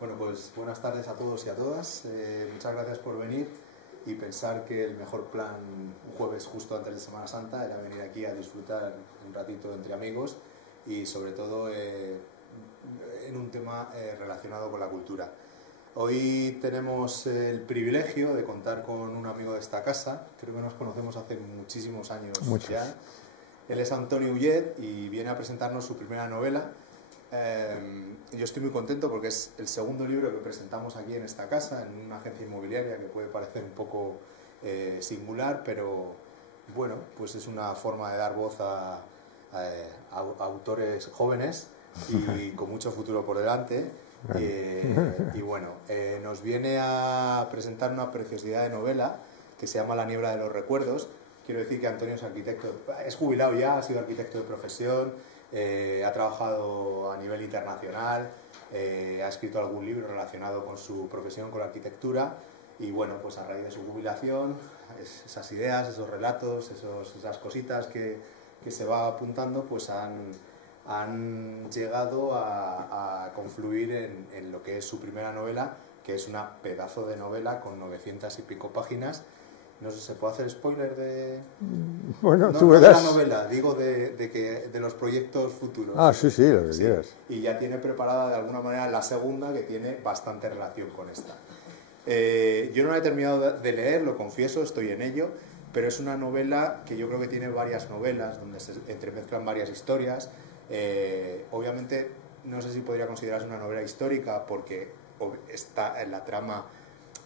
Bueno, pues buenas tardes a todos y a todas. Muchas gracias por venir y pensar que el mejor plan un jueves justo antes de Semana Santa era venir aquí a disfrutar un ratito entre amigos y sobre todo en un tema relacionado con la cultura. Hoy tenemos el privilegio de contar con un amigo de esta casa, creo que nos conocemos hace muchísimos años ya. Él es Antonio Ullet y viene a presentarnos su primera novela. Yo estoy muy contento porque es el segundo libro que presentamos aquí en esta casa, en una agencia inmobiliaria que puede parecer un poco singular, pero bueno, pues es una forma de dar voz a autores jóvenes y con mucho futuro por delante. Y bueno, nos viene a presentar una preciosidad de novela que se llama La niebla de los recuerdos. Quiero decir que Antonio es arquitecto, es jubilado ya, ha sido arquitecto de profesión, ha trabajado a nivel internacional, ha escrito algún libro relacionado con su profesión, con la arquitectura, y bueno, pues a raíz de su jubilación, esas ideas, esos relatos, esas cositas que se va apuntando, pues han llegado a confluir en lo que es su primera novela, que es una pedazo de novela con 900 y pico páginas. No sé, ¿se puede hacer spoiler de...? Bueno, no, tú no verás. de la novela, digo de los proyectos futuros. Ah, sí, lo que quieras. Y ya tiene preparada de alguna manera la segunda, que tiene bastante relación con esta. Yo no la he terminado de leer, lo confieso, estoy en ello, pero es una novela que yo creo que tiene varias novelas, donde se entremezclan varias historias. Obviamente, no sé si podría considerarse una novela histórica, porque está en la trama,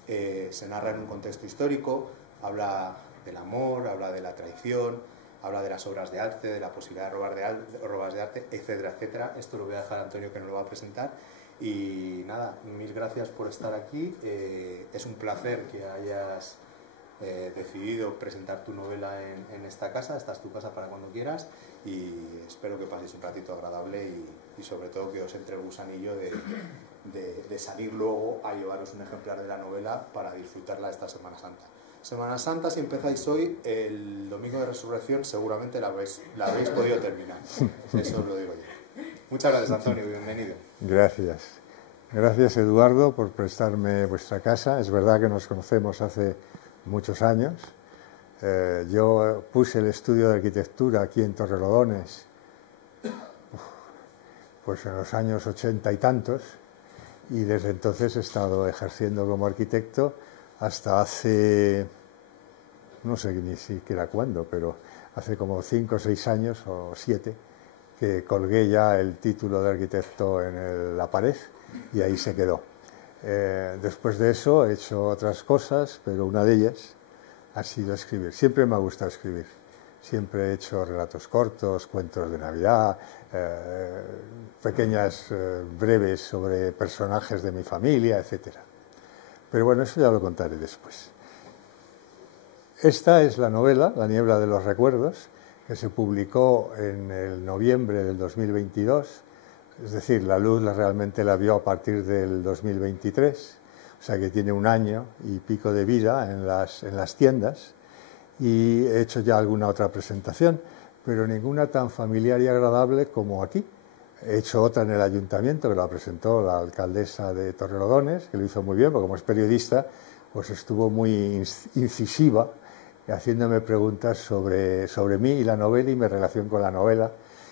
se narra en un contexto histórico, habla del amor, habla de la traición, habla de las obras de arte, de la posibilidad de robar de arte, etcétera, etcétera. Esto lo voy a dejar a Antonio, que nos lo va a presentar. Y nada, mil gracias por estar aquí. Es un placer que hayas decidido presentar tu novela en esta casa. Esta es tu casa para cuando quieras, y espero que paséis un ratito agradable y sobre todo que os entre el gusanillo de salir luego a llevaros un ejemplar de la novela para disfrutarla esta Semana Santa. Semana Santa, si empezáis hoy, el domingo de Resurrección seguramente la habréis podido terminar. Eso os lo digo yo. Muchas gracias, Antonio, bienvenido. Gracias. Gracias, Eduardo, por prestarme vuestra casa. Es verdad que nos conocemos hace muchos años. Yo puse el estudio de arquitectura aquí en Torrelodones, pues en los años 80 y tantos, y desde entonces he estado ejerciendo como arquitecto hasta hace, no sé ni siquiera cuándo, pero hace como 5 o 6 años o 7, que colgué ya el título de arquitecto en la pared y ahí se quedó. Después de eso he hecho otras cosas, pero una de ellas ha sido escribir. Siempre me ha gustado escribir. Siempre he hecho relatos cortos, cuentos de Navidad, pequeñas breves sobre personajes de mi familia, etc. Pero bueno, eso ya lo contaré después. Esta es la novela, La niebla de los recuerdos, que se publicó en el noviembre del 2022, es decir, la luz realmente la vio a partir del 2023, o sea que tiene un año y pico de vida en las tiendas, y he hecho ya alguna otra presentación, pero ninguna tan familiar y agradable como aquí. He hecho otra en el ayuntamiento, que la presentó la alcaldesa de Torrelodones, que lo hizo muy bien, porque como es periodista, pues estuvo muy incisiva, haciéndome preguntas sobre mí y la novela y mi relación con la novela,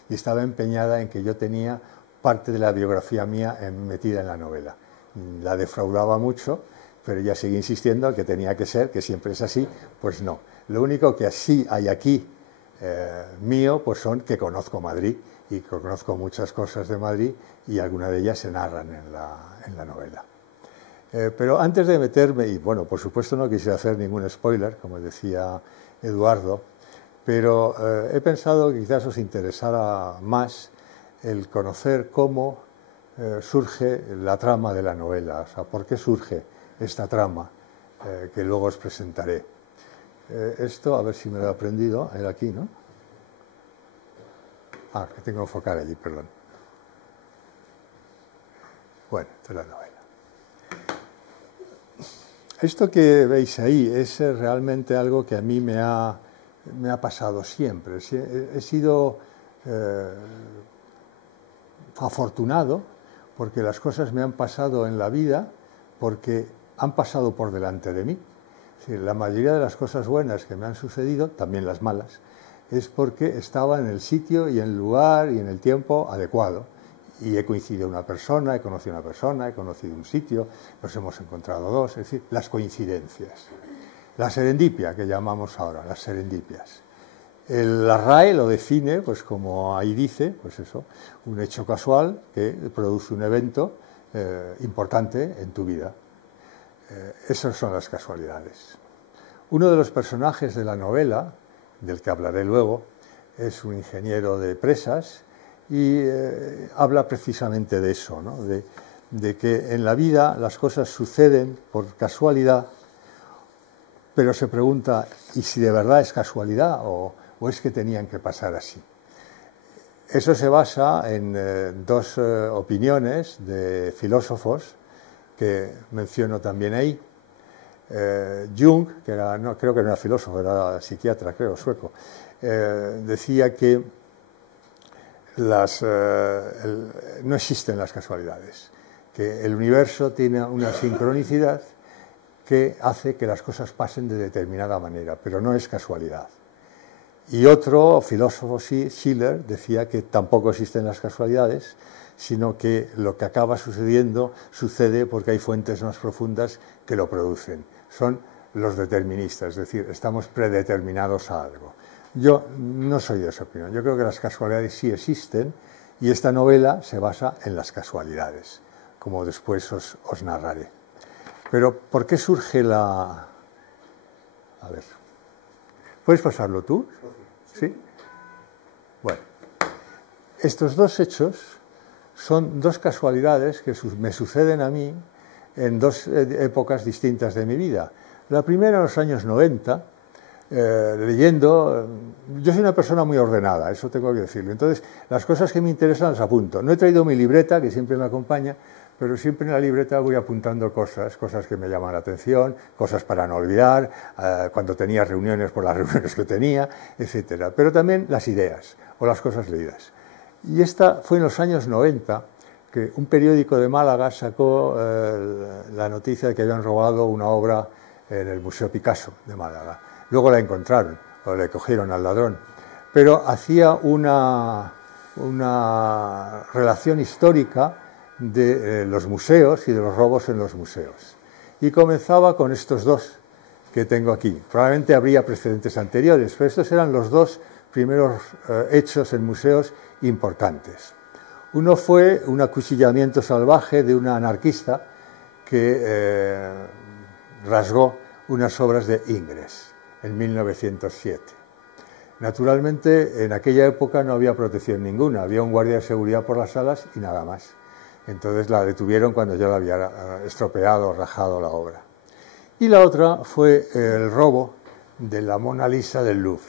y estaba empeñada en que yo tenía parte de la biografía mía metida en la novela. La defraudaba mucho, pero ella sigue insistiendo en que tenía que ser, que siempre es así. Pues no. Lo único que así hay aquí mío, pues son que conozco Madrid y conozco muchas cosas de Madrid, y algunas de ellas se narran en la novela. Pero antes de meterme, y bueno, por supuesto no quisiera hacer ningún spoiler, como decía Eduardo, pero he pensado que quizás os interesara más el conocer cómo surge la trama de la novela, o sea, por qué surge esta trama que luego os presentaré. Esto, a ver si me lo he aprendido, era aquí, ¿no? Ah, que tengo que enfocar allí, perdón. Bueno, esta es la novela. Esto que veis ahí es realmente algo que a mí me ha pasado siempre. He sido afortunado porque las cosas me han pasado en la vida porque han pasado por delante de mí. Es decir, la mayoría de las cosas buenas que me han sucedido, también las malas, es porque estaba en el sitio y en el lugar y en el tiempo adecuado. Y he coincidido una persona, he conocido una persona, he conocido un sitio, nos hemos encontrado dos, es decir, las coincidencias. La serendipia, que llamamos ahora, las serendipias. La RAE lo define, pues como ahí dice, pues eso, un hecho casual que produce un evento importante en tu vida. Esas son las casualidades. Uno de los personajes de la novela, del que hablaré luego, es un ingeniero de presas y habla precisamente de eso, ¿no? de que en la vida las cosas suceden por casualidad, pero se pregunta, ¿y si de verdad es casualidad o es que tenían que pasar así? Eso se basa en dos opiniones de filósofos que menciono también ahí. Jung, que era, no, creo que no era filósofo, era psiquiatra, creo, sueco, decía que no existen las casualidades, que el universo tiene una sincronicidad que hace que las cosas pasen de determinada manera, pero no es casualidad. Y otro filósofo, Schiller, decía que tampoco existen las casualidades, sino que lo que acaba sucediendo sucede porque hay fuentes más profundas que lo producen. Son los deterministas, es decir, estamos predeterminados a algo. Yo no soy de esa opinión, yo creo que las casualidades sí existen y esta novela se basa en las casualidades, como después os narraré. Pero, ¿por qué surge la...? A ver, ¿puedes pasarlo tú? ¿Sí? Bueno, estos dos hechos son dos casualidades que me suceden a mí en dos épocas distintas de mi vida. La primera en los años 90, leyendo, yo soy una persona muy ordenada, eso tengo que decirlo, entonces las cosas que me interesan las apunto. No he traído mi libreta, que siempre me acompaña, pero siempre en la libreta voy apuntando cosas que me llaman la atención, cosas para no olvidar, cuando tenía reuniones por las reuniones que tenía, etcétera. Pero también las ideas o las cosas leídas. Y esta fue en los años 90, que un periódico de Málaga sacó la noticia de que habían robado una obra en el Museo Picasso de Málaga. Luego la encontraron, o le cogieron al ladrón. Pero hacía una relación histórica de los museos y de los robos en los museos. Y comenzaba con estos dos que tengo aquí. Probablemente habría precedentes anteriores, pero estos eran los dos primeros hechos en museos importantes. Uno fue un acuchillamiento salvaje de una anarquista que rasgó unas obras de Ingres en 1907. Naturalmente, en aquella época no había protección ninguna, había un guardia de seguridad por las salas y nada más. Entonces la detuvieron cuando yo la había estropeado, rajado la obra. Y la otra fue el robo de la Mona Lisa del Louvre,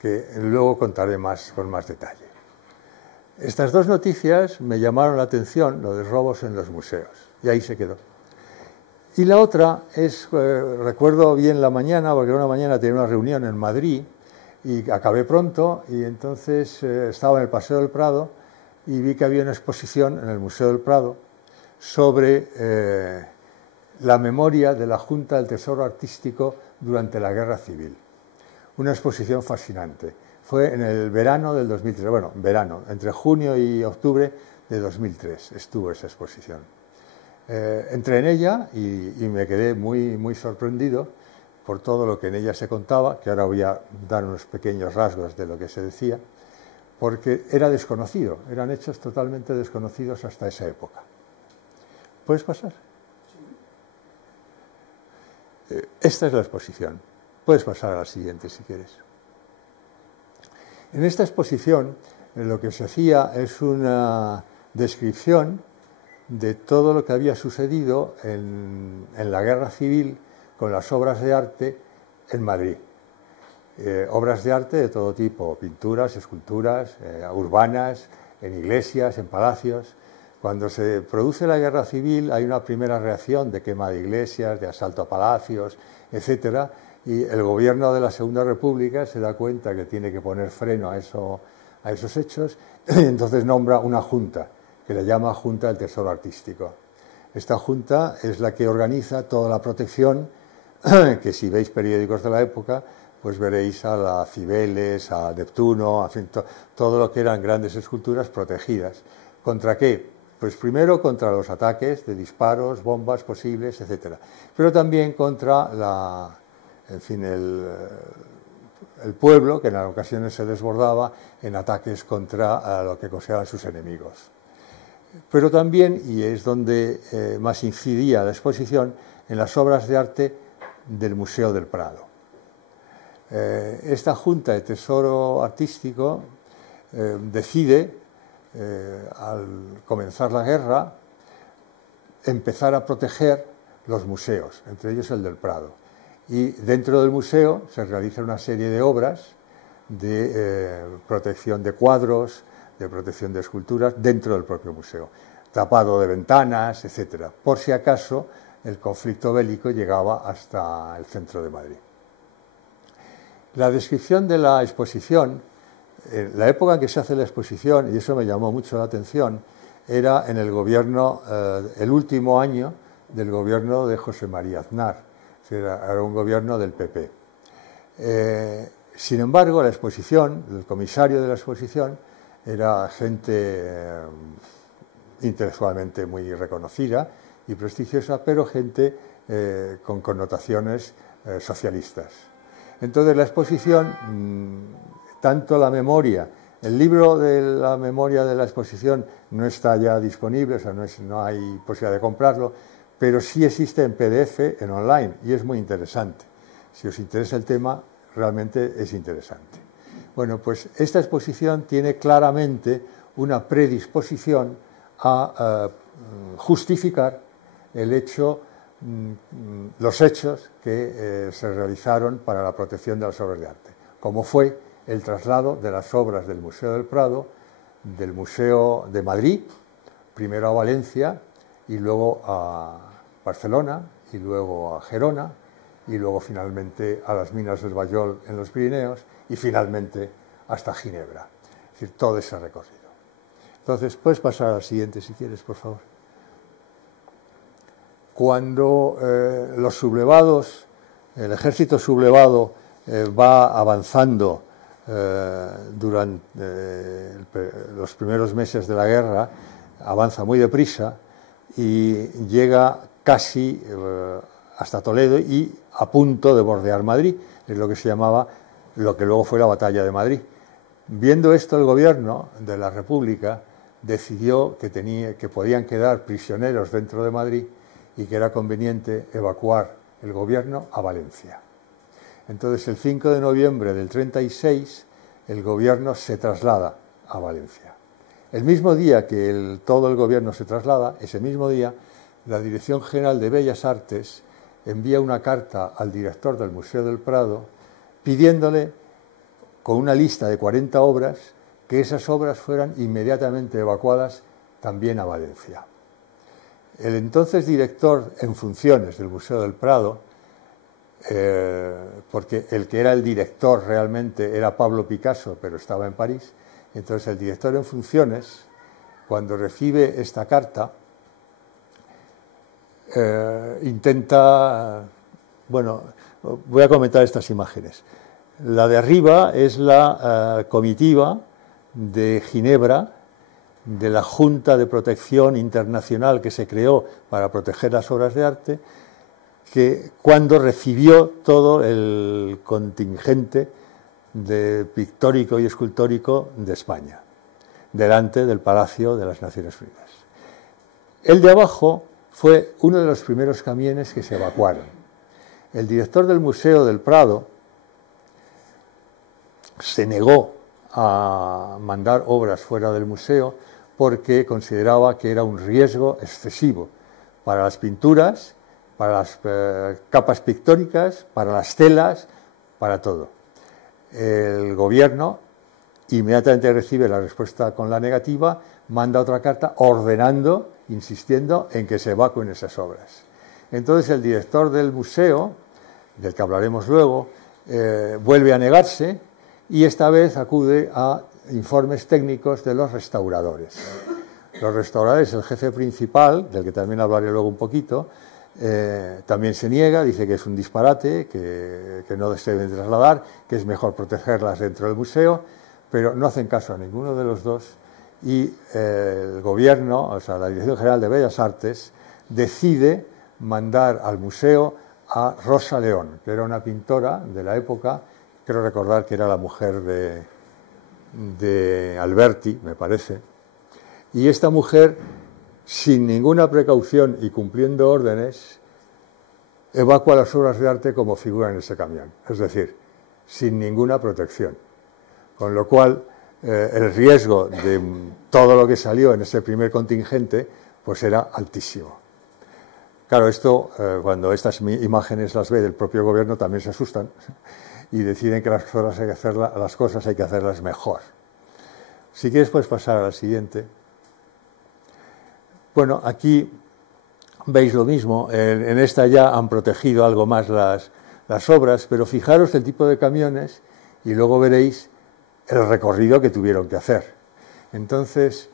que luego contaré con más detalle. Estas dos noticias me llamaron la atención, lo de robos en los museos, y ahí se quedó. Y la otra es, recuerdo bien la mañana, porque una mañana tenía una reunión en Madrid, y acabé pronto, y entonces estaba en el Paseo del Prado, y vi que había una exposición en el Museo del Prado sobre la memoria de la Junta del Tesoro Artístico durante la Guerra Civil. Una exposición fascinante. Fue en el verano del 2003, bueno, verano, entre junio y octubre de 2003 estuvo esa exposición. Entré en ella y me quedé muy sorprendido por todo lo que en ella se contaba, que ahora voy a dar unos pequeños rasgos de lo que se decía, porque era desconocido, eran hechos totalmente desconocidos hasta esa época. ¿Puedes pasar? Esta es la exposición. Puedes pasar a la siguiente si quieres. En esta exposición lo que se hacía es una descripción de todo lo que había sucedido en la Guerra Civil con las obras de arte en Madrid. Obras de arte de todo tipo, pinturas, esculturas, urbanas, en iglesias, en palacios. Cuando se produce la Guerra Civil hay una primera reacción de quema de iglesias, de asalto a palacios, etcétera, y el gobierno de la Segunda República se da cuenta que tiene que poner freno a esos hechos y entonces nombra una junta que le llama Junta del Tesoro Artístico. Esta junta es la que organiza toda la protección, que si veis periódicos de la época, pues veréis a la Cibeles, a Neptuno, en fin, todo lo que eran grandes esculturas protegidas. ¿Contra qué? Pues primero contra los ataques de disparos, bombas posibles, etc. Pero también contra el pueblo, que en ocasiones se desbordaba en ataques contra lo que consideraban sus enemigos. Pero también, y es donde más incidía la exposición, en las obras de arte del Museo del Prado. Esta Junta de Tesoro Artístico decide, al comenzar la guerra, empezar a proteger los museos, entre ellos el del Prado. Y dentro del museo se realiza una serie de obras de protección de cuadros, de protección de esculturas dentro del propio museo, tapado de ventanas, etc., por si acaso el conflicto bélico llegaba hasta el centro de Madrid. La descripción de la exposición, la época en que se hace la exposición, y eso me llamó mucho la atención, era en el gobierno, el último año del gobierno de José María Aznar, era un gobierno del PP. Sin embargo, la exposición, el comisario de la exposición, era gente intelectualmente muy reconocida y prestigiosa, pero gente con connotaciones socialistas. Entonces la exposición, tanto la memoria, el libro de la memoria de la exposición no está ya disponible, o sea, no hay posibilidad de comprarlo, pero sí existe en PDF, en online, y es muy interesante. Si os interesa el tema, realmente es interesante. Bueno, pues esta exposición tiene claramente una predisposición a justificar los hechos que se realizaron para la protección de las obras de arte, como fue el traslado de las obras del Museo del Prado, del Museo de Madrid, primero a Valencia y luego a Barcelona y luego a Gerona y luego finalmente a las minas del Bayol en los Pirineos y finalmente hasta Ginebra. Es decir, todo ese recorrido. Entonces, puedes pasar al siguiente si quieres, por favor. Cuando los sublevados, el ejército sublevado va avanzando durante los primeros meses de la guerra, avanza muy deprisa y llega casi hasta Toledo y a punto de bordear Madrid, es lo que se llamaba, lo que luego fue la Batalla de Madrid. Viendo esto, el gobierno de la República decidió que podían quedar prisioneros dentro de Madrid y que era conveniente evacuar el gobierno a Valencia. Entonces, el 5 de noviembre del 36, el gobierno se traslada a Valencia. El mismo día que todo el gobierno se traslada, ese mismo día, la Dirección General de Bellas Artes envía una carta al director del Museo del Prado pidiéndole, con una lista de 40 obras, que esas obras fueran inmediatamente evacuadas también a Valencia. El entonces director en funciones del Museo del Prado, porque el que era el director realmente era Pablo Picasso, pero estaba en París, entonces el director en funciones, cuando recibe esta carta, intenta, bueno, voy a comentar estas imágenes. La de arriba es la comitiva de Ginebra, de la Junta de Protección Internacional que se creó para proteger las obras de arte, que cuando recibió todo el contingente pictórico y escultórico de España, delante del Palacio de las Naciones Unidas. El de abajo fue uno de los primeros camiones que se evacuaron. El director del Museo del Prado se negó a mandar obras fuera del museo porque consideraba que era un riesgo excesivo para las pinturas, para las capas pictóricas, para las telas, para todo. El gobierno inmediatamente recibe la respuesta con la negativa, manda otra carta ordenando, insistiendo en que se evacúen esas obras. Entonces el director del museo, del que hablaremos luego, vuelve a negarse y esta vez acude a informes técnicos de los restauradores. Los restauradores, el jefe principal, del que también hablaré luego un poquito, también se niega, dice que es un disparate, que no se deben trasladar, que es mejor protegerlas dentro del museo, pero no hacen caso a ninguno de los dos y el gobierno, o sea, la Dirección General de Bellas Artes, decide mandar al museo a Rosa León, que era una pintora de la época, creo recordar que era la mujer de Alberti, me parece, y esta mujer, sin ninguna precaución y cumpliendo órdenes, evacua las obras de arte como figuran en ese camión, es decir, sin ninguna protección. Con lo cual, el riesgo de todo lo que salió en ese primer contingente, pues era altísimo. Claro, esto, cuando estas imágenes las ve el propio gobierno, también se asustan y deciden que las cosas hay que hacerlas mejor. Si quieres, puedes pasar a la siguiente. Bueno, aquí veis lo mismo. En esta ya han protegido algo más las obras, pero fijaros el tipo de camiones y luego veréis el recorrido que tuvieron que hacer. Entonces,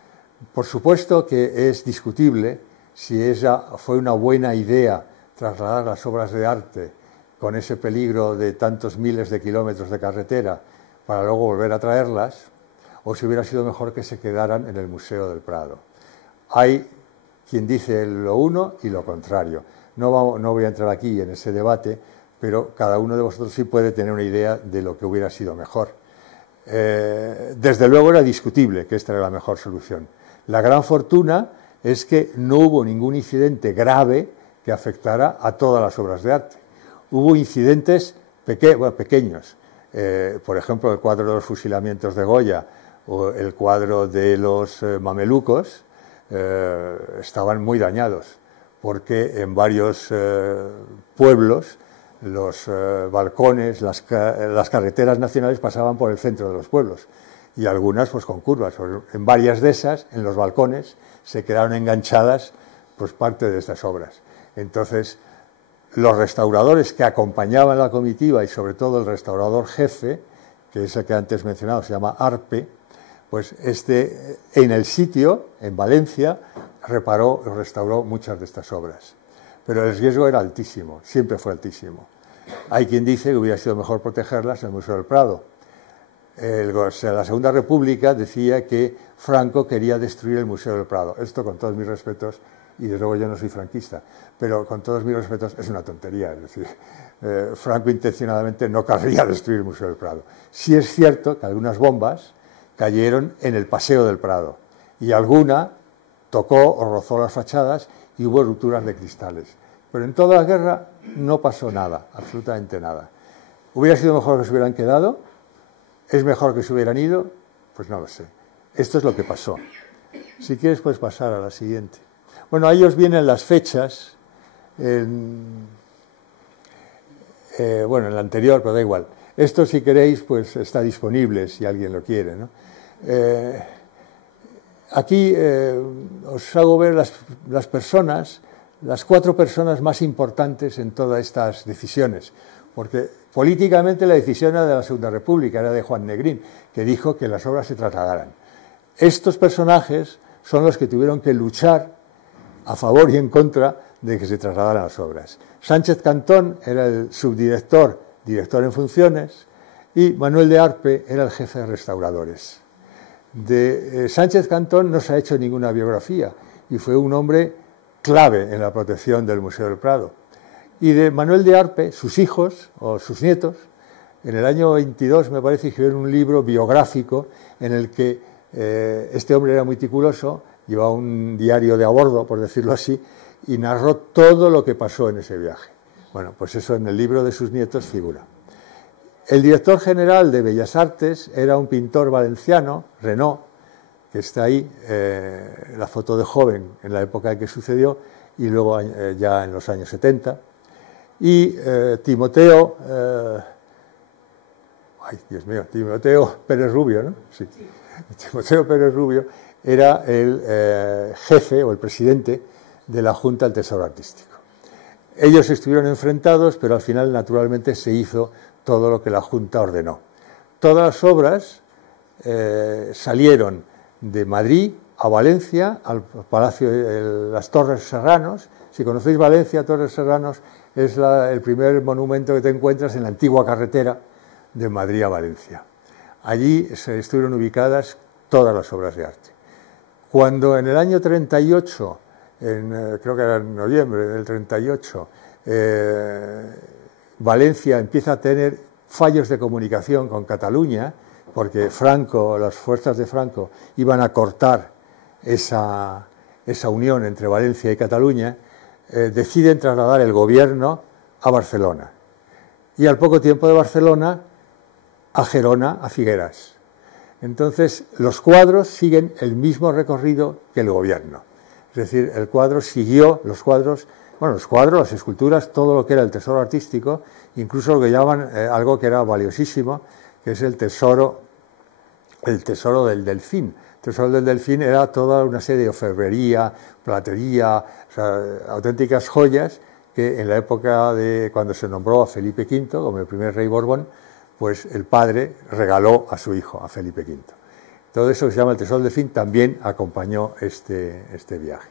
por supuesto que es discutible si esa fue una buena idea trasladar las obras de arte con ese peligro de tantos miles de kilómetros de carretera para luego volver a traerlas, o si hubiera sido mejor que se quedaran en el Museo del Prado. Hay quien dice lo uno y lo contrario. No voy a entrar aquí en ese debate, pero cada uno de vosotros sí puede tener una idea de lo que hubiera sido mejor. Desde luego era discutible que esta era la mejor solución. La gran fortuna es que no hubo ningún incidente grave que afectara a todas las obras de arte. Hubo incidentes pequeños, por ejemplo, el cuadro de los fusilamientos de Goya o el cuadro de los mamelucos estaban muy dañados, porque en varios pueblos los balcones, las carreteras nacionales pasaban por el centro de los pueblos y algunas pues con curvas. En varias de esas, en los balcones, se quedaron enganchadas pues parte de estas obras. Entonces, los restauradores que acompañaban la comitiva y sobre todo el restaurador jefe, que es el que antes mencionado, se llama Arpe, pues en el sitio, en Valencia, restauró muchas de estas obras. Pero el riesgo era altísimo, siempre fue altísimo. Hay quien dice que hubiera sido mejor protegerlas en el Museo del Prado. La Segunda República decía que Franco quería destruir el Museo del Prado. Esto, con todos mis respetos, y desde luego yo no soy franquista, pero con todos mis respetos es una tontería. Es decir, Franco intencionadamente no querría destruir el Museo del Prado. Sí es cierto que algunas bombas cayeron en el Paseo del Prado y alguna tocó o rozó las fachadas y hubo rupturas de cristales. Pero en toda la guerra no pasó nada, absolutamente nada. ¿Hubiera sido mejor que se hubieran quedado? ¿Es mejor que se hubieran ido? Pues no lo sé. Esto es lo que pasó. Si quieres, puedes pasar a la siguiente. Bueno, ahí os vienen las fechas. En la anterior, pero da igual. Esto, si queréis, pues está disponible si alguien lo quiere, ¿no? Aquí os hago ver las personas, las 4 personas más importantes en todas estas decisiones, porque políticamente la decisión era de la Segunda República, era de Juan Negrín, que dijo que las obras se trasladaran. Estos personajes son los que tuvieron que luchar a favor y en contra de que se trasladaran las obras. Sánchez Cantón era el subdirector, director en funciones, y Manuel de Arpe era el jefe de restauradores. De Sánchez Cantón no se ha hecho ninguna biografía y fue un hombre clave en la protección del Museo del Prado. Y de Manuel de Arpe, sus hijos o sus nietos, en el año 22 me parece que escribieron un libro biográfico en el que este hombre era muy meticuloso, llevaba un diario de a bordo, por decirlo así, y narró todo lo que pasó en ese viaje. Bueno, pues eso en el libro de sus nietos figura. El director general de Bellas Artes era un pintor valenciano, Renaud, que está ahí, la foto de joven en la época en que sucedió, y luego ya en los años 70. Y Timoteo, Timoteo Pérez Rubio, ¿no? Sí. Timoteo Pérez Rubio era el jefe o el presidente de la Junta del Tesoro Artístico. Ellos estuvieron enfrentados, pero al final, naturalmente, se hizo todo lo que la Junta ordenó. Todas las obras salieron de Madrid a Valencia, al Palacio de las Torres Serranos. Si conocéis Valencia, Torres Serranos es el primer monumento que te encuentras en la antigua carretera de Madrid a Valencia. Allí se estuvieron ubicadas todas las obras de arte. Cuando en el año 38, creo que era en noviembre del 38, Valencia empieza a tener fallos de comunicación con Cataluña, porque Franco, las fuerzas de Franco, iban a cortar esa unión entre Valencia y Cataluña, deciden trasladar el gobierno a Barcelona. Y al poco tiempo de Barcelona, a Gerona, a Figueras. Entonces, los cuadros siguen el mismo recorrido que el gobierno. Es decir, el cuadro siguió, los cuadros, las esculturas, todo lo que era el tesoro artístico, incluso lo que llaman algo que era valiosísimo, que es el tesoro del Delfín. El tesoro del Delfín era toda una serie de orfebrería, platería, o sea, auténticas joyas que en la época de cuando se nombró a Felipe V como el primer rey Borbón, pues el padre regaló a su hijo, a Felipe V. Todo eso que se llama el tesoro del Delfín también acompañó este viaje.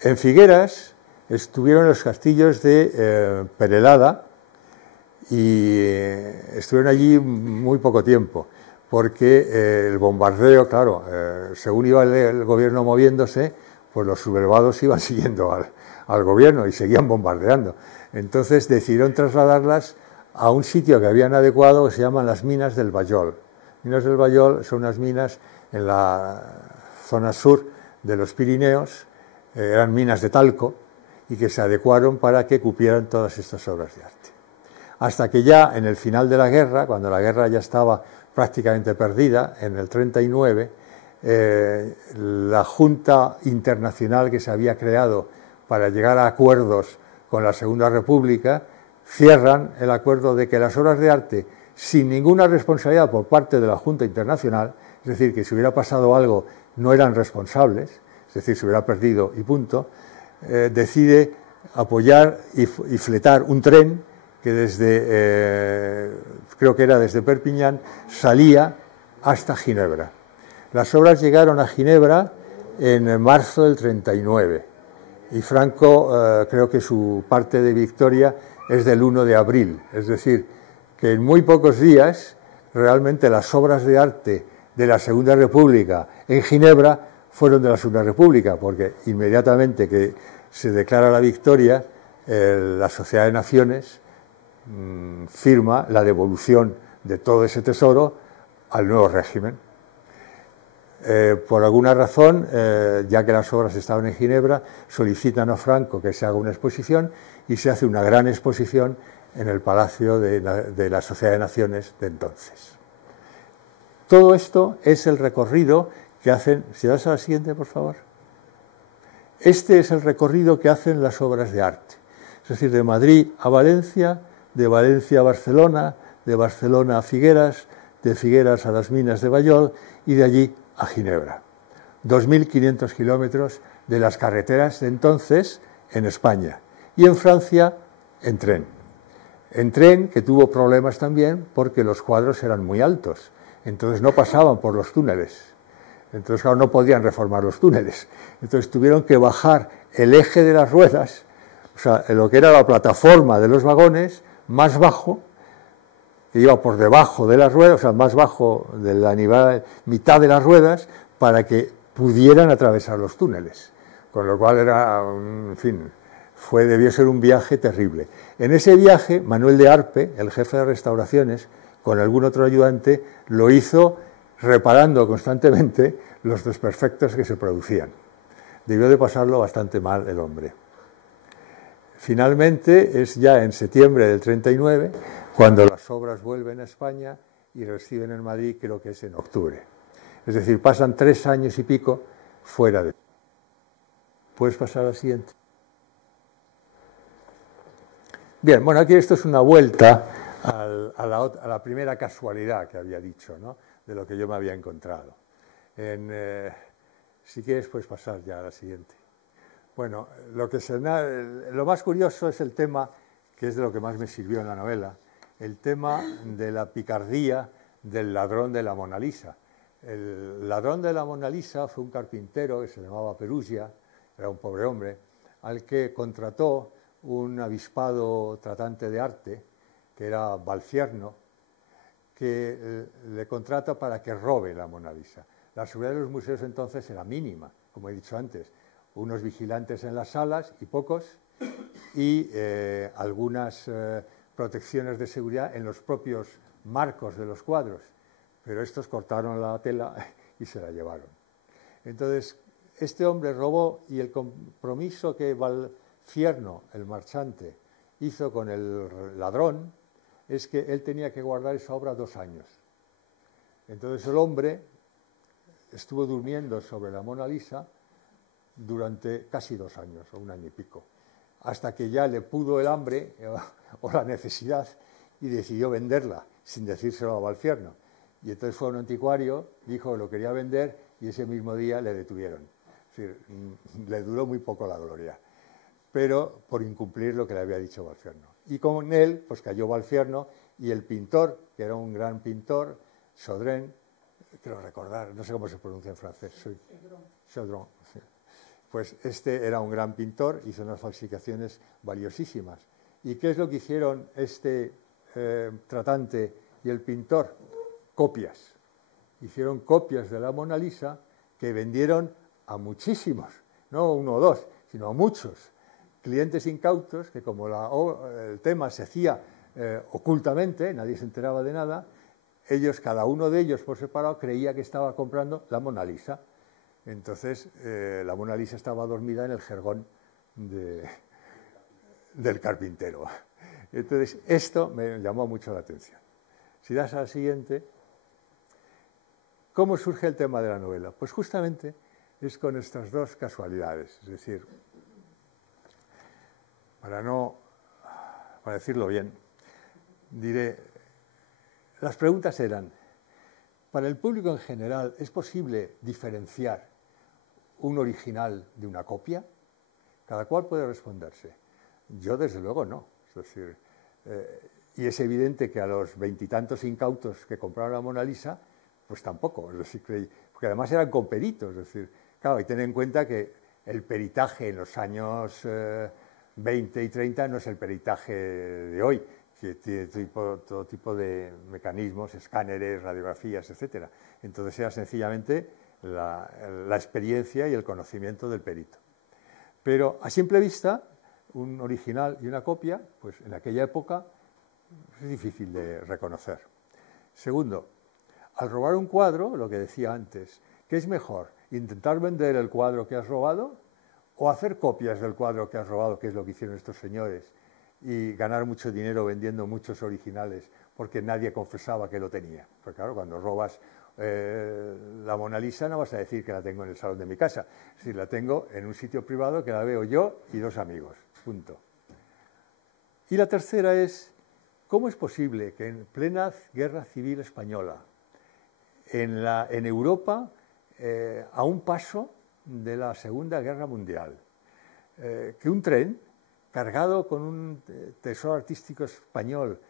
En Figueras estuvieron los castillos de Perelada y estuvieron allí muy poco tiempo, porque el bombardeo, claro, según iba el gobierno moviéndose, pues los sublevados iban siguiendo al gobierno y seguían bombardeando. Entonces decidieron trasladarlas a un sitio que habían adecuado que se llaman las minas del Bayol. Minas del Bayol son unas minas en la zona sur de los Pirineos, eran minas de talco y que se adecuaron para que cupieran todas estas obras de arte. Hasta que ya en el final de la guerra, cuando la guerra ya estaba prácticamente perdida, en el 39, la Junta Internacional que se había creado para llegar a acuerdos con la Segunda República, cierran el acuerdo de que las obras de arte, sin ninguna responsabilidad por parte de la Junta Internacional, es decir, que si hubiera pasado algo no eran responsables, es decir, se hubiera perdido y punto, decide apoyar y fletar un tren que desde, creo que era desde Perpiñán, salía hasta Ginebra. Las obras llegaron a Ginebra en marzo del 39 y Franco, creo que su parte de victoria es del 1 de abril, es decir, que en muy pocos días realmente las obras de arte de la Segunda República en Ginebra fueron de la Segunda República, porque inmediatamente que se declara la victoria, la Sociedad de Naciones firma la devolución de todo ese tesoro al nuevo régimen. Por alguna razón, ya que las obras estaban en Ginebra, solicitan a Franco que se haga una exposición y se hace una gran exposición en el Palacio de la Sociedad de Naciones de entonces. Todo esto es el recorrido que hacen... ¿Si das a la siguiente, por favor? Este es el recorrido que hacen las obras de arte. Es decir, de Madrid a Valencia, de Valencia a Barcelona, de Barcelona a Figueras, de Figueras a las minas de Bayol y de allí a Ginebra. 2.500 kilómetros de las carreteras de entonces en España y en Francia en tren. En tren que tuvo problemas también porque los cuadros eran muy altos, entonces no pasaban por los túneles. Entonces, claro, no podían reformar los túneles. Entonces tuvieron que bajar el eje de las ruedas, o sea, lo que era la plataforma de los vagones, más bajo, que iba por debajo de las ruedas, o sea, más bajo de la mitad de las ruedas, para que pudieran atravesar los túneles. Con lo cual era, en fin, debió ser un viaje terrible. En ese viaje, Manuel de Arpe, el jefe de restauraciones, con algún otro ayudante, lo hizo reparando constantemente los desperfectos que se producían. Debió de pasarlo bastante mal el hombre. Finalmente, es ya en septiembre del 39, cuando las obras vuelven a España y reciben en Madrid, creo que es en octubre. Es decir, pasan 3 años y pico fuera de... ¿Puedes pasar a la siguiente? Bien, bueno, aquí esto es una vuelta a la primera casualidad que había dicho, ¿no?, de lo que yo me había encontrado. Si quieres, puedes pasar ya a la siguiente. Bueno, lo más curioso es el tema, que es de lo que más me sirvió en la novela, el tema de la picardía del ladrón de la Mona Lisa. El ladrón de la Mona Lisa fue un carpintero que se llamaba Perugia, era un pobre hombre, al que contrató un avispado tratante de arte, que era Valfierno, que le contrata para que robe la Mona Lisa. La seguridad de los museos entonces era mínima, como he dicho antes, unos vigilantes en las salas y pocos, y algunas protecciones de seguridad en los propios marcos de los cuadros, pero estos cortaron la tela y se la llevaron. Entonces, este hombre robó, y el compromiso que Valfierno, el marchante, hizo con el ladrón es que él tenía que guardar esa obra 2 años. Entonces el hombre estuvo durmiendo sobre la Mona Lisa durante casi 2 años, o 1 año y pico, hasta que ya le pudo el hambre o la necesidad y decidió venderla, sin decírselo a Valfierno. Y entonces fue a un anticuario, dijo que lo quería vender y ese mismo día le detuvieron. Es decir, le duró muy poco la gloria, pero por incumplir lo que le había dicho Valfierno. Y con él pues cayó Valfierno y el pintor, que era un gran pintor, Chaudron, quiero recordar, no sé cómo se pronuncia en francés, Chaudron, sí. Pues este era un gran pintor, hizo unas falsificaciones valiosísimas. ¿Y qué es lo que hicieron este tratante y el pintor? Copias. Hicieron copias de la Mona Lisa que vendieron a muchísimos, no 1 o 2, sino a muchos clientes incautos que, como el tema se hacía ocultamente, nadie se enteraba de nada, ellos, cada uno de ellos por separado, creía que estaba comprando la Mona Lisa. Entonces la Mona Lisa estaba dormida en el jergón del carpintero. Entonces esto me llamó mucho la atención. Si das al siguiente, ¿cómo surge el tema de la novela? Pues justamente es con estas 2 casualidades, es decir, para decirlo bien, diré, las preguntas eran, para el público en general, ¿es posible diferenciar un original de una copia? Cada cual puede responderse. Yo, desde luego, no. Es decir, y es evidente que a los 20 y tantos incautos que compraron la Mona Lisa, pues tampoco. Es decir, porque además eran con peritos. Es decir, claro, y ten en cuenta que el peritaje en los años 20 y 30 no es el peritaje de hoy, que tiene todo tipo de mecanismos, escáneres, radiografías, etc. Entonces era sencillamente la experiencia y el conocimiento del perito. Pero a simple vista, un original y una copia, pues en aquella época es difícil de reconocer. Segundo, al robar un cuadro, lo que decía antes, ¿qué es mejor? ¿Intentar vender el cuadro que has robado o hacer copias del cuadro que has robado, que es lo que hicieron estos señores, y ganar mucho dinero vendiendo muchos originales porque nadie confesaba que lo tenía? Porque claro, cuando robas la Mona Lisa no vas a decir que la tengo en el salón de mi casa, es decir, la tengo en un sitio privado que la veo yo y 2 amigos, punto. Y la tercera es, ¿cómo es posible que en plena Guerra Civil Española, en Europa, a un paso de la Segunda Guerra Mundial, que un tren cargado con un tesoro artístico español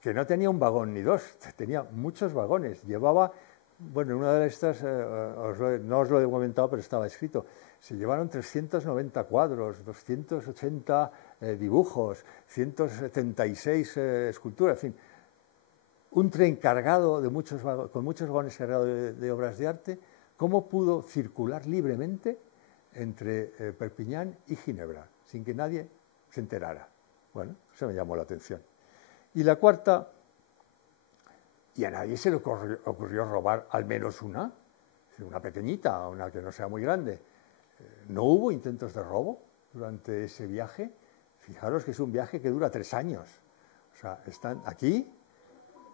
que no tenía un vagón ni 2, tenía muchos vagones, llevaba, bueno, una de estas, no os lo he comentado, pero estaba escrito, se llevaron 390 cuadros, 280 dibujos, 176 esculturas, en fin, un tren cargado con muchos vagones cargados de obras de arte. ¿Cómo pudo circular libremente entre Perpiñán y Ginebra, sin que nadie se enterara? Bueno, eso me llamó la atención. Y la cuarta, y a nadie se le ocurrió robar al menos una pequeñita, una que no sea muy grande. ¿No hubo intentos de robo durante ese viaje? Fijaros que es un viaje que dura 3 años. O sea, están aquí,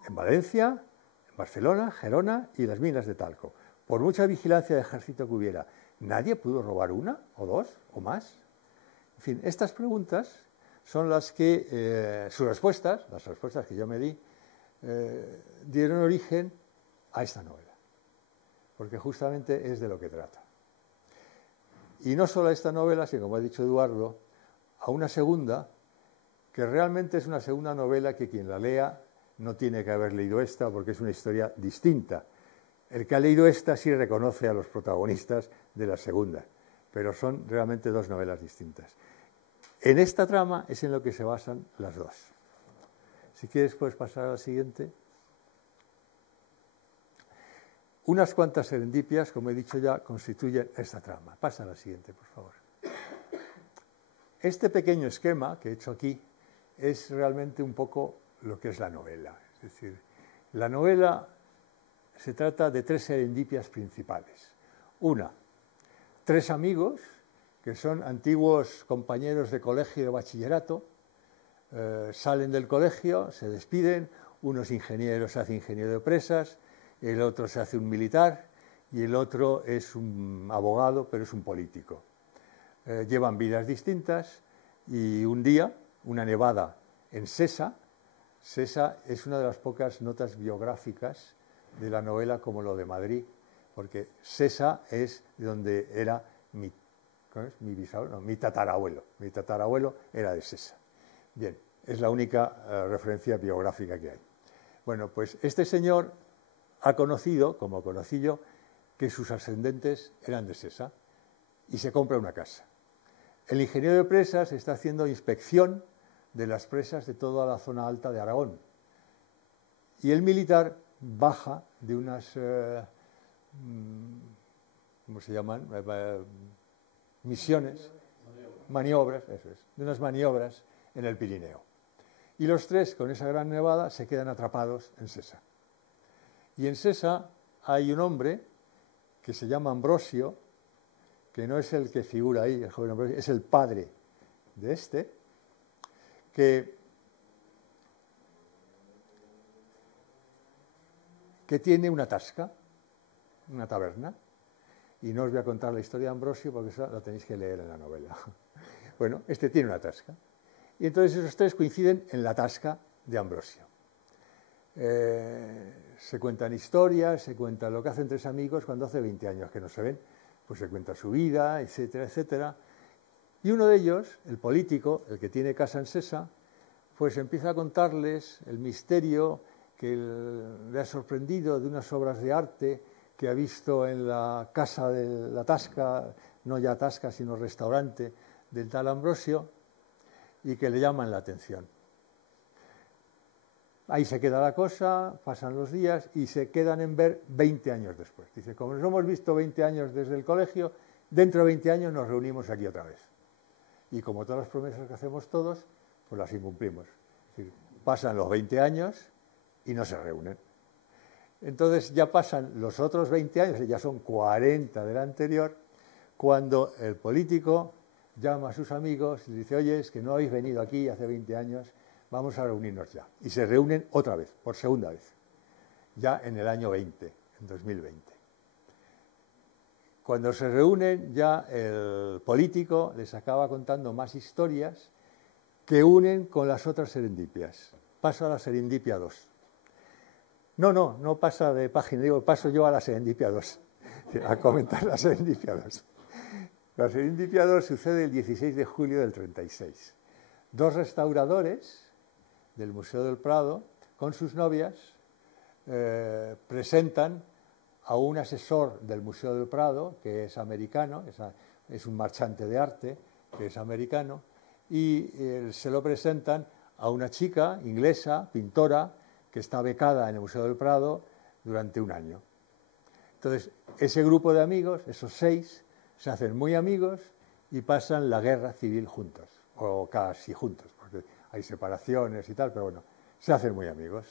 en Valencia, en Barcelona, Gerona y las minas de talco. Por mucha vigilancia de ejército que hubiera, ¿nadie pudo robar 1 o 2 o más? En fin, estas preguntas son las que, sus respuestas, las respuestas que yo me di, dieron origen a esta novela, porque justamente es de lo que trata. Y no solo a esta novela, sino, como ha dicho Eduardo, a una segunda, que realmente es una segunda novela que quien la lea no tiene que haber leído esta, porque es una historia distinta, El que ha leído esta sí reconoce a los protagonistas de la segunda, pero son realmente dos novelas distintas. En esta trama es en lo que se basan las dos. Si quieres, puedes pasar a la siguiente. Unas cuantas serendipias, como he dicho ya, constituyen esta trama. Pasa a la siguiente, por favor. Este pequeño esquema que he hecho aquí es realmente un poco lo que es la novela. Es decir, la novela se trata de tres serendipias principales. Una, tres amigos que son antiguos compañeros de colegio y de bachillerato, salen del colegio, se despiden, uno es ingeniero, se hace ingeniero de presas, el otro se hace un militar y el otro es un abogado, pero es un político. Llevan vidas distintas y un día, una nevada en Sesa. Sesa es una de las pocas notas biográficas de la novela como lo de Madrid, porque Sesa es de donde era mi bisabuelo, no, mi tatarabuelo. Mi tatarabuelo era de Sesa. Bien, es la única referencia biográfica que hay. Bueno, pues este señor ha conocido, como conocí yo, que sus ascendentes eran de Sesa y se compra una casa. El ingeniero de presas está haciendo inspección de las presas de toda la zona alta de Aragón. Y el militar baja de unas, ¿cómo se llaman? Misiones, maniobras, eso es, de unas maniobras en el Pirineo. Y los tres, con esa gran nevada, se quedan atrapados en Sesa. Y en Sesa hay un hombre que se llama Ambrosio, que no es el que figura ahí, el joven Ambrosio, es el padre de este, que tiene una tasca, una taberna, y no os voy a contar la historia de Ambrosio porque eso la tenéis que leer en la novela. Bueno, este tiene una tasca. Y entonces esos tres coinciden en la tasca de Ambrosio. Se cuentan historias, se cuenta lo que hacen tres amigos cuando hace 20 años que no se ven, pues se cuenta su vida, etcétera, etcétera. Y uno de ellos, el político, el que tiene casa en Sesa, pues empieza a contarles el misterio que le ha sorprendido de unas obras de arte que ha visto en la casa de la tasca, no ya tasca, sino restaurante del tal Ambrosio, y que le llaman la atención. Ahí se queda la cosa, pasan los días y se quedan en ver 20 años después. Dice, como nos hemos visto 20 años desde el colegio, dentro de 20 años nos reunimos aquí otra vez. Y como todas las promesas que hacemos todos, pues las incumplimos. Es decir, pasan los 20 años y no se reúnen. Entonces ya pasan los otros 20 años, ya son 40 del anterior, cuando el político llama a sus amigos y dice, oye, es que no habéis venido aquí hace 20 años, vamos a reunirnos ya. Y se reúnen otra vez, por segunda vez, ya en el año 20, en 2020. Cuando se reúnen, ya el político les acaba contando más historias que unen con las otras serendipias. Paso a la serendipia 2. No pasa de página, digo, paso yo a la serendipia 2, a comentar la serendipia 2. La serendipia 2 sucede el 16 de julio del 36. Dos restauradores del Museo del Prado, con sus novias, presentan a un asesor del Museo del Prado, que es americano, es un marchante de arte, que es americano, y se lo presentan a una chica inglesa, pintora, que está becada en el Museo del Prado durante un año. Entonces, ese grupo de amigos, esos 6, se hacen muy amigos y pasan la guerra civil juntos, o casi juntos, porque hay separaciones y tal, pero bueno, se hacen muy amigos.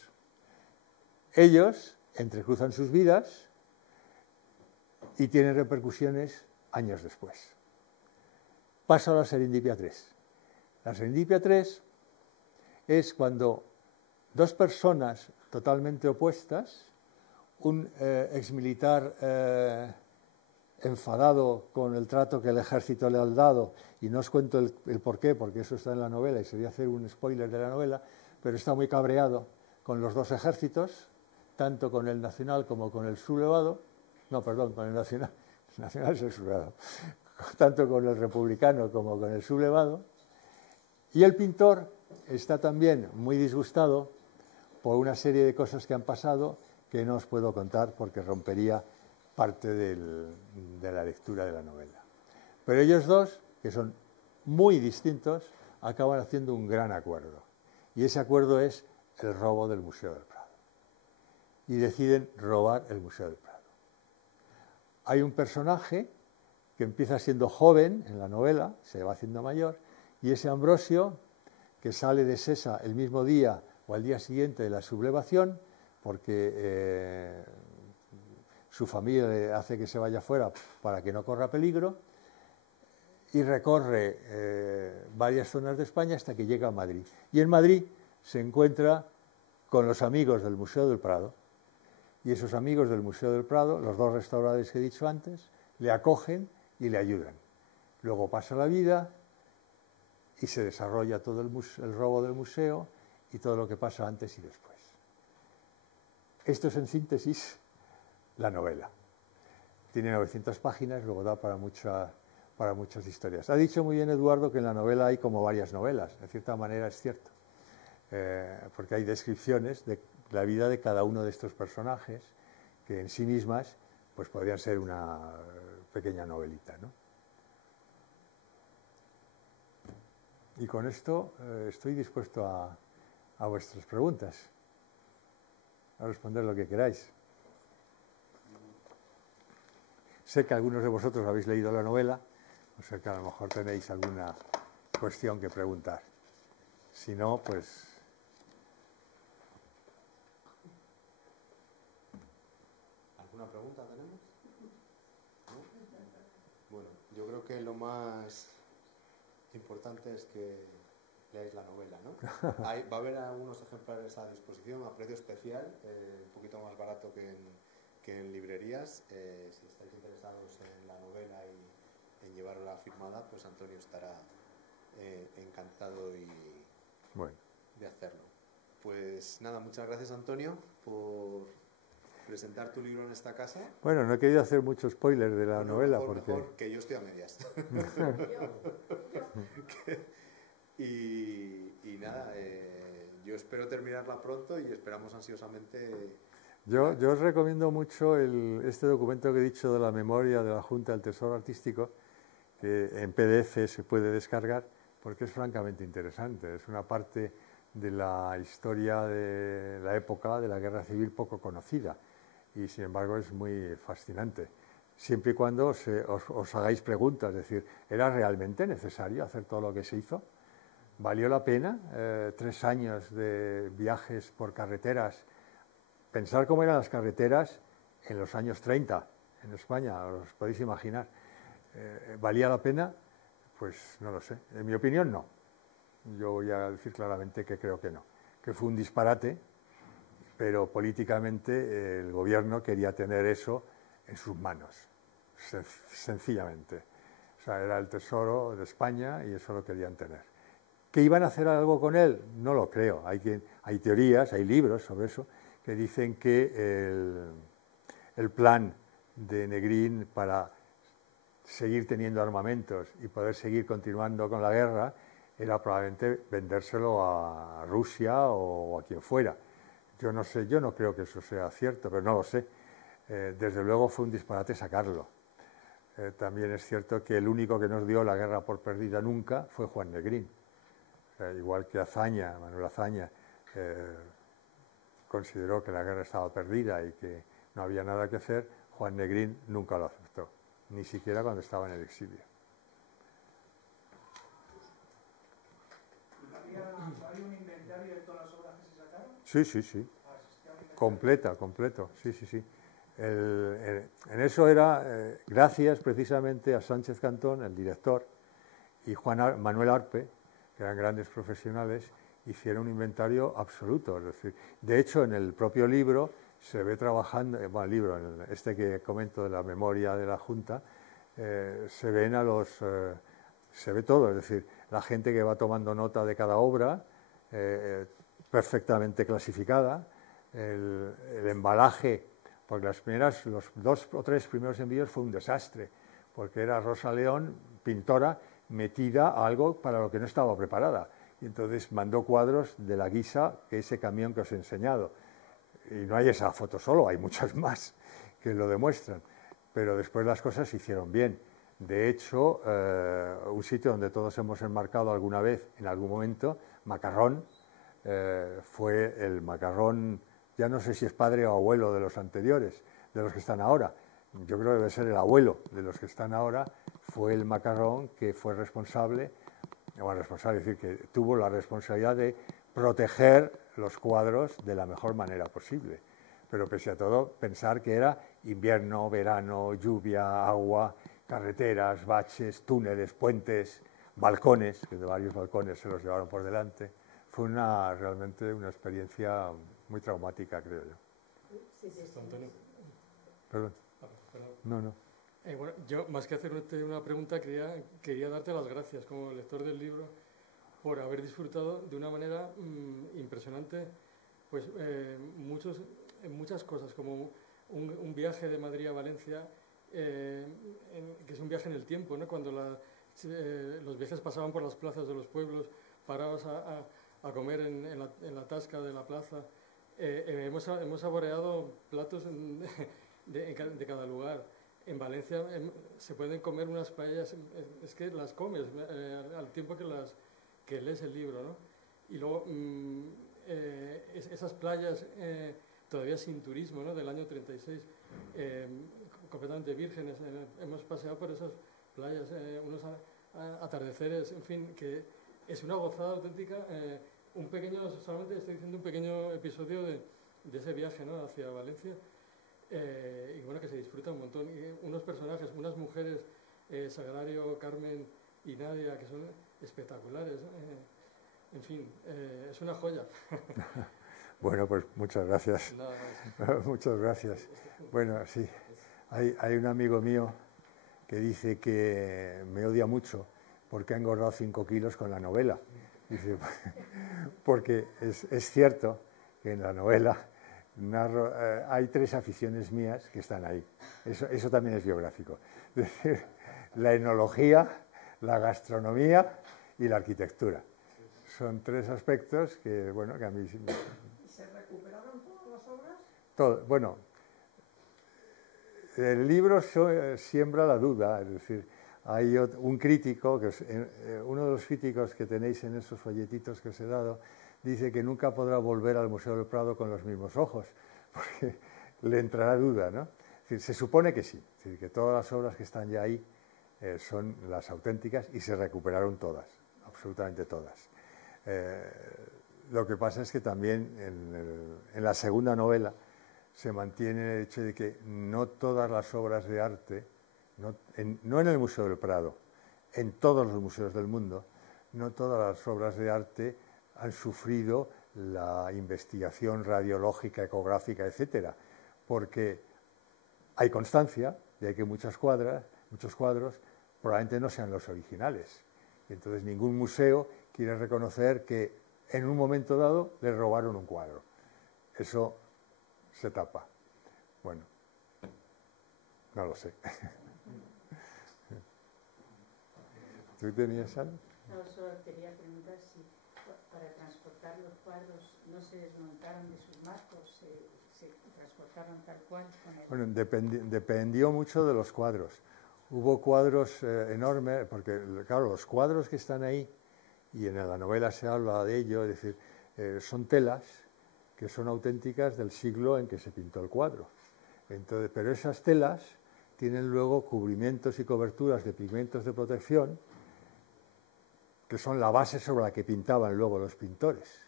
Ellos entrecruzan sus vidas y tienen repercusiones años después. Paso a la serendipia 3. La serendipia 3 es cuando dos personas totalmente opuestas, un exmilitar enfadado con el trato que el ejército le ha dado, y no os cuento el porqué, porque eso está en la novela y sería hacer un spoiler de la novela, pero está muy cabreado con los dos ejércitos, tanto con el nacional como con el sublevado, no, perdón, con el nacional es el sublevado, tanto con el republicano como con el sublevado, y el pintor está también muy disgustado por una serie de cosas que han pasado que no os puedo contar porque rompería parte de la lectura de la novela. Pero ellos dos, que son muy distintos, acaban haciendo un gran acuerdo. Y ese acuerdo es el robo del Museo del Prado. Y deciden robar el Museo del Prado. Hay un personaje que empieza siendo joven en la novela, se va haciendo mayor, y ese Ambrosio, que sale de Sesa el mismo día o al día siguiente de la sublevación, porque su familia le hace que se vaya fuera para que no corra peligro, y recorre varias zonas de España hasta que llega a Madrid. Y en Madrid se encuentra con los amigos del Museo del Prado, y esos amigos del Museo del Prado, los dos restauradores que he dicho antes, le acogen y le ayudan. Luego pasa la vida y se desarrolla todo el robo del museo y todo lo que pasa antes y después. Esto es en síntesis la novela. Tiene 900 páginas, luego da para muchas historias. Ha dicho muy bien Eduardo que en la novela hay como varias novelas, de cierta manera es cierto, porque hay descripciones de la vida de cada uno de estos personajes que en sí mismas pues podrían ser una pequeña novelita, ¿no? Y con esto estoy dispuesto a vuestras preguntas, a responder lo que queráis. Sé que algunos de vosotros habéis leído la novela, o sea que a lo mejor tenéis alguna cuestión que preguntar. Si no, pues... ¿Alguna pregunta tenemos? ¿No? Bueno, yo creo que lo más importante es que leáis la novela, ¿no? Va a haber algunos ejemplares a disposición a precio especial, un poquito más barato que en librerías. Si estáis interesados en la novela y en llevarla firmada, pues Antonio estará encantado de hacerlo. Pues nada, muchas gracias Antonio por presentar tu libro en esta casa. Bueno, no he querido hacer mucho spoiler de la novela porque... Mejor que yo estoy a medias. Y nada, yo espero terminarla pronto y esperamos ansiosamente... Yo os recomiendo mucho este documento que he dicho de la memoria de la Junta del Tesoro Artístico, que en PDF se puede descargar, porque es francamente interesante. Es una parte de la historia de la época de la Guerra Civil poco conocida y, sin embargo, es muy fascinante. Siempre y cuando os hagáis preguntas, es decir, ¿era realmente necesario hacer todo lo que se hizo? ¿Valió la pena 3 años de viajes por carreteras? Pensar cómo eran las carreteras en los años 30 en España, os podéis imaginar. ¿Valía la pena? Pues no lo sé. En mi opinión, no. Yo voy a decir claramente que creo que no. Que fue un disparate, pero políticamente el gobierno quería tener eso en sus manos, sencillamente. O sea, era el tesoro de España y eso lo querían tener. ¿Que iban a hacer algo con él? No lo creo. Hay teorías, hay libros sobre eso, que dicen que el plan de Negrín para seguir teniendo armamentos y poder seguir continuando con la guerra era probablemente vendérselo a Rusia o a quien fuera. Yo no sé, yo no creo que eso sea cierto, pero no lo sé. Desde luego fue un disparate sacarlo. También es cierto que el único que nos dio la guerra por perdida nunca fue Juan Negrín. Igual que Azaña, Manuel Azaña, consideró que la guerra estaba perdida y que no había nada que hacer, Juan Negrín nunca lo aceptó, ni siquiera cuando estaba en el exilio. ¿Hay un inventario de todas las obras que se sacaron? Sí. Completo, sí. En eso era gracias precisamente a Sánchez Cantón, el director, y Manuel Arpe, que eran grandes profesionales, hicieron un inventario absoluto. Es decir, de hecho, en el propio libro se ve trabajando, el libro, este que comento de la memoria de la Junta, se ve todo, es decir, la gente que va tomando nota de cada obra, perfectamente clasificada, el embalaje, porque los 2 o 3 primeros envíos fue un desastre, porque era Rosa León, pintora, metida a algo para lo que no estaba preparada. Y entonces mandó cuadros de la guisa que ese camión que os he enseñado. y no hay esa foto solo, hay muchas más que lo demuestran, pero después las cosas se hicieron bien. De hecho, un sitio donde todos hemos enmarcado alguna vez, en algún momento, Macarrón, fue el Macarrón, ya no sé si es padre o abuelo de los anteriores, de los que están ahora. Yo creo que debe ser el abuelo de los que están ahora, fue el Macarrón que fue responsable, es decir, que tuvo la responsabilidad de proteger los cuadros de la mejor manera posible. Pero pese a todo, pensar que era invierno, verano, lluvia, agua, carreteras, baches, túneles, puentes, balcones, que de varios balcones se los llevaron por delante. Fue realmente una experiencia muy traumática, creo yo. Sí, sí, sí. Antonio. Perdón. Perdón. No. Bueno, yo, más que hacerte una pregunta, quería darte las gracias como lector del libro por haber disfrutado de una manera impresionante pues, muchas cosas, como un viaje de Madrid a Valencia, que es un viaje en el tiempo, ¿no? Cuando los viajes pasaban por las plazas de los pueblos, parabas a comer en la tasca de la plaza. Hemos saboreado platos de cada lugar. En Valencia se pueden comer unas paellas, es que las comes al tiempo que lees el libro, ¿no? Y luego esas playas todavía sin turismo, ¿no? Del año 36, completamente vírgenes. Hemos paseado por esas playas, unos atardeceres, en fin, que es una gozada auténtica. Solamente estoy diciendo un pequeño episodio de ese viaje, ¿no? Hacia Valencia. Y bueno, que se disfruta un montón. Y unos personajes, unas mujeres, Sagrario, Carmen y Nadia, que son espectaculares. En fin, es una joya. Bueno, pues muchas gracias. Muchas gracias. Bueno, sí, hay un amigo mío que dice que me odia mucho porque ha engordado 5 kilos con la novela. Dice, porque es cierto que en la novela hay 3 aficiones mías que están ahí. Eso también es biográfico. Es decir, la enología, la gastronomía y la arquitectura. Son 3 aspectos que, bueno, que a mí... ¿Y se recuperaron todas las obras? Todo, bueno, el libro siembra la duda, es decir, hay un crítico, uno de los críticos que tenéis en esos folletitos que os he dado, dice que nunca podrá volver al Museo del Prado con los mismos ojos, porque le entrará duda, ¿no? Es decir, se supone que sí, es decir, que todas las obras que están ya ahí son las auténticas y se recuperaron todas, absolutamente todas. Lo que pasa es que también en la segunda novela se mantiene el hecho de que no todas las obras de arte, no en el Museo del Prado, en todos los museos del mundo, no todas las obras de arte han sufrido la investigación radiológica, ecográfica, etcétera, porque hay constancia de que muchos cuadros probablemente no sean los originales. Y entonces ningún museo quiere reconocer que en un momento dado le robaron un cuadro. Eso se tapa. Bueno, no lo sé. ¿Tú tenías algo? No, solo quería preguntar si para transportar los cuadros no se desmontaron de sus marcos, se transportaron tal cual con el... Bueno, dependió mucho de los cuadros. Hubo cuadros enormes, porque claro, los cuadros que están ahí, y en la novela se habla de ello, es decir, son telas que son auténticas del siglo en que se pintó el cuadro. Entonces, pero esas telas tienen luego cubrimientos y coberturas de pigmentos de protección, que son la base sobre la que pintaban luego los pintores.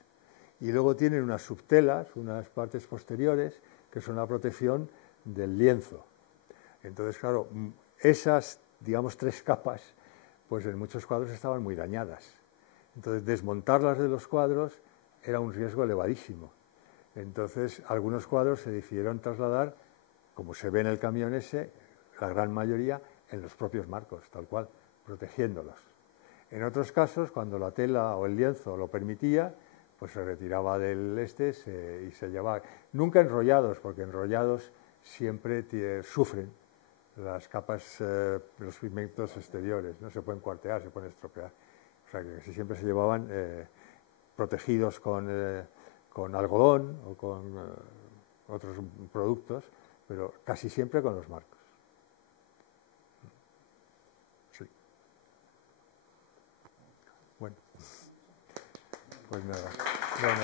Y luego tienen unas subtelas, unas partes posteriores, que son la protección del lienzo. Entonces, claro, esas, digamos, 3 capas, pues en muchos cuadros estaban muy dañadas. Entonces, desmontarlas de los cuadros era un riesgo elevadísimo. Entonces, algunos cuadros se decidieron trasladar, como se ve en el camión ese, la gran mayoría, en los propios marcos, tal cual, protegiéndolos. En otros casos, cuando la tela o el lienzo lo permitía, pues se retiraba del y se llevaba, nunca enrollados, porque enrollados siempre sufren las capas, los pigmentos exteriores, no se pueden cuartear, se pueden estropear. O sea que siempre se llevaban protegidos con algodón o con otros productos, pero casi siempre con los marcos. Sí. Bueno, pues nada. Bueno.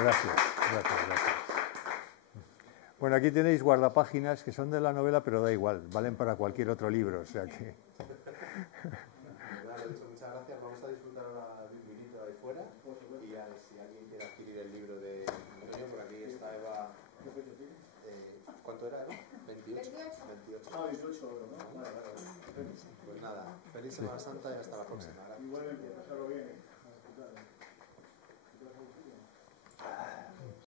Gracias. Bueno, aquí tenéis guardapáginas que son de la novela, pero da igual, valen para cualquier otro libro, o sea que... Muchas gracias, vamos a disfrutar ahora de un vinito ahí fuera y ya, si alguien quiere adquirir el libro de Antonio, por aquí está Eva. ¿Cuánto era, Eva? 28. 28. Ah, 18 euros, ¿no? Vale. Pues nada, feliz Semana Santa y hasta la próxima. Igualmente, pasarlo bien.